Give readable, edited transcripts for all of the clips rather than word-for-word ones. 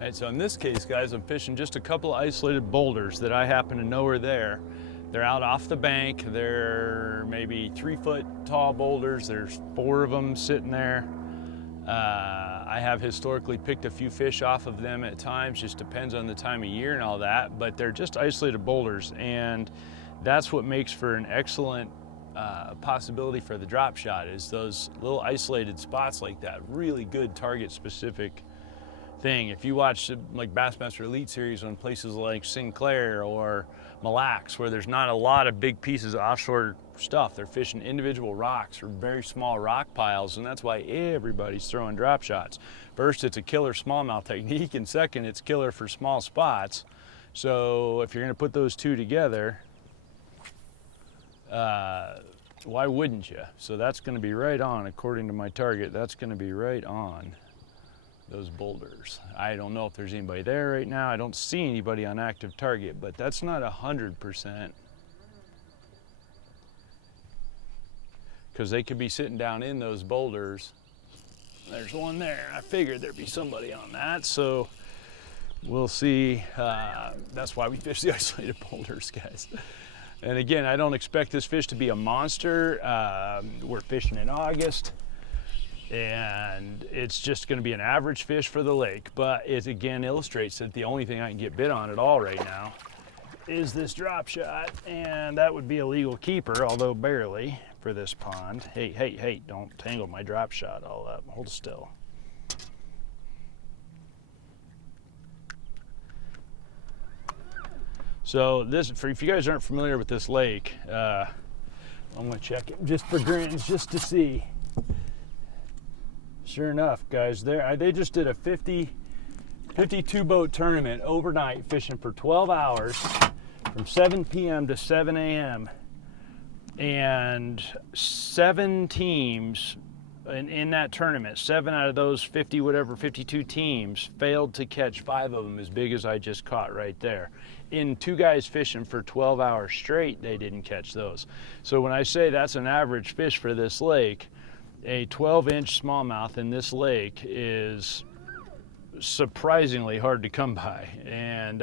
All right, so in this case, guys, I'm fishing just a couple of isolated boulders that I happen to know are there. They're out off the bank. They're maybe 3-foot tall boulders. There's 4 of them sitting there. I have historically picked a few fish off of them at times, just depends on the time of year and all that, but they're just isolated boulders, and that's what makes for an excellent possibility for the drop shot, is those little isolated spots like that. Really good target specific thing. If you watch like Bassmaster Elite Series on places like Sinclair or Mille Lacs, where there's not a lot of big pieces of offshore stuff, they're fishing individual rocks or very small rock piles, and that's why everybody's throwing drop shots. First, it's a killer smallmouth technique, and second, it's killer for small spots. So if you're going to put those two together, why wouldn't you? So that's going to be right on, according to my target. That's going to be right on those boulders. I don't know if there's anybody there right now. I don't see anybody on active target, but that's not 100%, because they could be sitting down in those boulders. There's one there. I figured there'd be somebody on that, so we'll see. That's why we fish the isolated boulders, guys. And again, I don't expect this fish to be a monster. We're fishing in August, and it's just going to be an average fish for the lake, but it again illustrates that the only thing I can get bit on at all right now is this drop shot, and that would be a legal keeper, although barely, for this pond. Hey, don't tangle my drop shot all up. Hold still. So this, for if you guys aren't familiar with this lake, I'm gonna check it just for grins, just to see. Sure enough, guys, they just did a 52 boat tournament overnight, fishing for 12 hours from 7 p.m. to 7 a.m. And 7 teams in that tournament, 7 out of those 52 teams failed to catch 5 of them as big as I just caught right there. In 2 guys fishing for 12 hours straight, they didn't catch those. So when I say that's an average fish for this lake, a 12-inch smallmouth in this lake is surprisingly hard to come by, and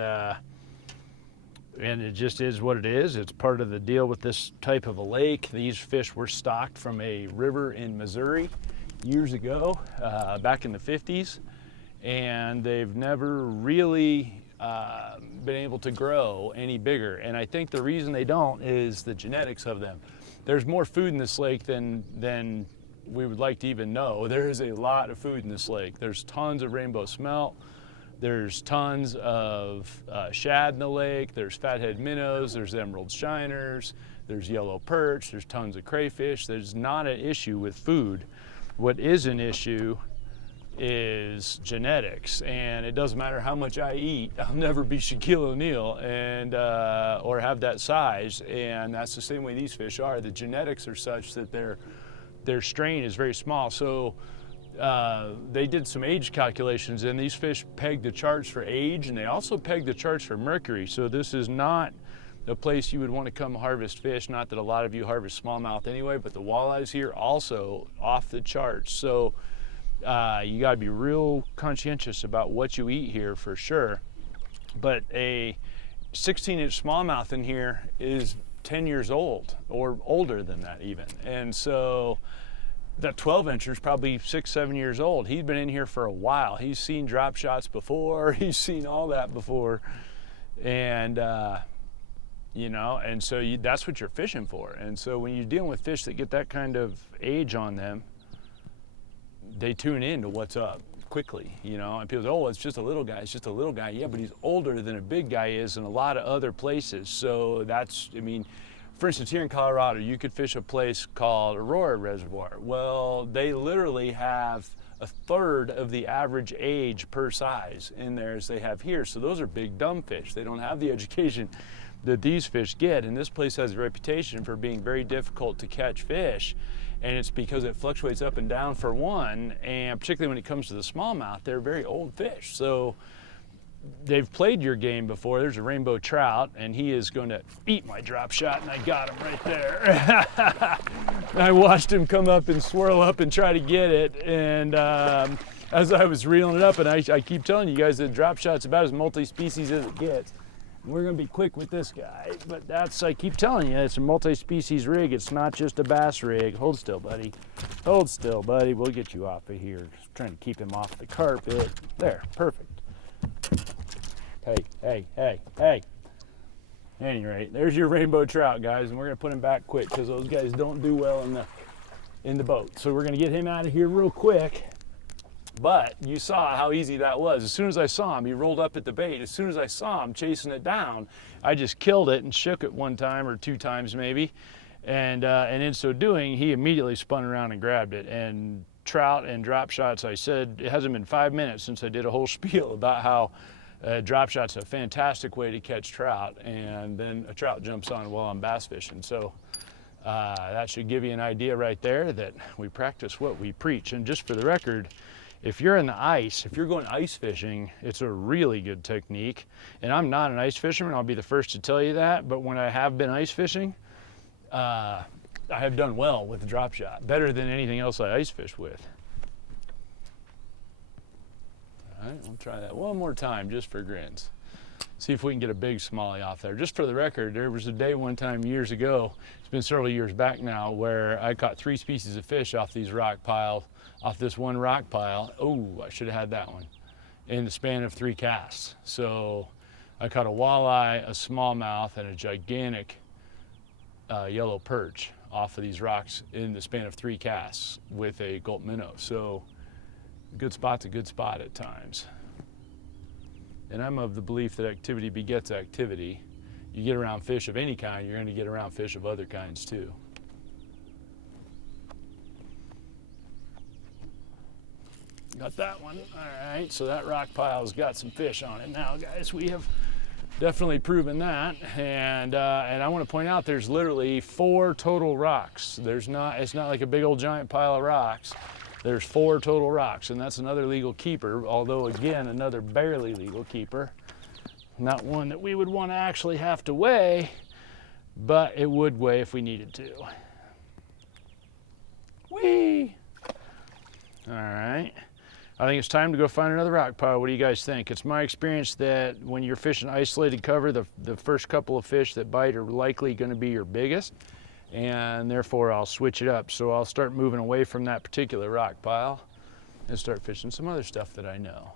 it just is what it is. It's part of the deal with this type of a lake. These fish were stocked from a river in Missouri years ago, back in the 50s, and they've never really been able to grow any bigger. And I think the reason they don't is the genetics of them. There's more food in this lake than we would like to even know. There is a lot of food in this lake. There's tons of rainbow smelt. There's tons of shad in the lake. There's fathead minnows. There's emerald shiners. There's yellow perch. There's tons of crayfish. There's not an issue with food. What is an issue is genetics, and it doesn't matter how much I eat, I'll never be Shaquille O'Neal and or have that size, and that's the same way these fish are. The genetics are such that their strain is very small. So they did some age calculations, and these fish pegged the charts for age, and they also pegged the charts for mercury. So this is not a place you would want to come harvest fish. Not that a lot of you harvest smallmouth anyway, but the walleyes here also off the charts. So you got to be real conscientious about what you eat here for sure. But a 16-inch smallmouth in here is 10 years old or older than that even. And so that 12-incher is probably 6-7 years old. He's been in here for a while. He's seen drop shots before. He's seen all that before. And, you know, and so that's what you're fishing for. And so when you're dealing with fish that get that kind of age on them, they tune in to what's up quickly, you know, and people say, oh, it's just a little guy, it's just a little guy. Yeah, but he's older than a big guy is in a lot of other places. So that's, I mean, for instance, here in Colorado, you could fish a place called Horsetooth Reservoir. Well, they literally have 1/3 of the average age per size in there as they have here. So those are big dumb fish. They don't have the education that these fish get. And this place has a reputation for being very difficult to catch fish. And it's because it fluctuates up and down for one, and particularly when it comes to the smallmouth, they're very old fish. So they've played your game before. There's a rainbow trout, and he is going to eat my drop shot, and I got him right there. I watched him come up and swirl up and try to get it, and I as I was reeling it up, and I keep telling you guys that drop shot's about as multi-species as it gets. And we're gonna be quick with this guy, but I keep telling you, it's a multi-species rig. It's not just a bass rig. Hold still, buddy. Hold still, buddy. We'll get you off of here. Just trying to keep him off the carpet. There, perfect. Hey, hey, hey, hey. At any rate, there's your rainbow trout, guys, and we're gonna put him back quick because those guys don't do well in the boat. So we're gonna get him out of here real quick. But you saw how easy that was. As soon as I saw him, he rolled up at the bait. As soon as I saw him chasing it down, I just killed it and shook it one time or two times maybe. And in so doing, he immediately spun around and grabbed it. And trout and drop shots, I said, it hasn't been 5 minutes since I did a whole spiel about how drop shot's a fantastic way to catch trout. And then a trout jumps on while I'm bass fishing. So that should give you an idea right there that we practice what we preach. And just for the record, if you're in the ice, if you're going ice fishing, it's a really good technique. And I'm not an ice fisherman, I'll be the first to tell you that, but when I have been ice fishing, I have done well with the drop shot, better than anything else I ice fish with. All right, we'll try that one more time just for grins. See if we can get a big smallie off there. Just for the record, there was a day one time years ago, it's been several years back now, where I caught 3 species of fish off these rock piles, off this one rock pile. Oh, I should have had that one in the span of 3 casts. So I caught a walleye, a smallmouth, and a gigantic yellow perch off of these rocks in the span of 3 casts with a gulp minnow. So a good spot's a good spot at times. And I'm of the belief that activity begets activity. You get around fish of any kind, you're going to get around fish of other kinds too. Got that one. All right, so that rock pile's got some fish on it now, guys. We have definitely proven that. And I want to point out there's literally 4 total rocks. It's not like a big old giant pile of rocks. There's 4 total rocks, and that's another legal keeper, although again, another barely legal keeper. Not one that we would want to actually have to weigh, but it would weigh if we needed to. Whee! All right. I think it's time to go find another rock pile. What do you guys think? It's my experience that when you're fishing isolated cover, the first couple of fish that bite are likely going to be your biggest, and therefore I'll switch it up. So I'll start moving away from that particular rock pile and start fishing some other stuff that I know.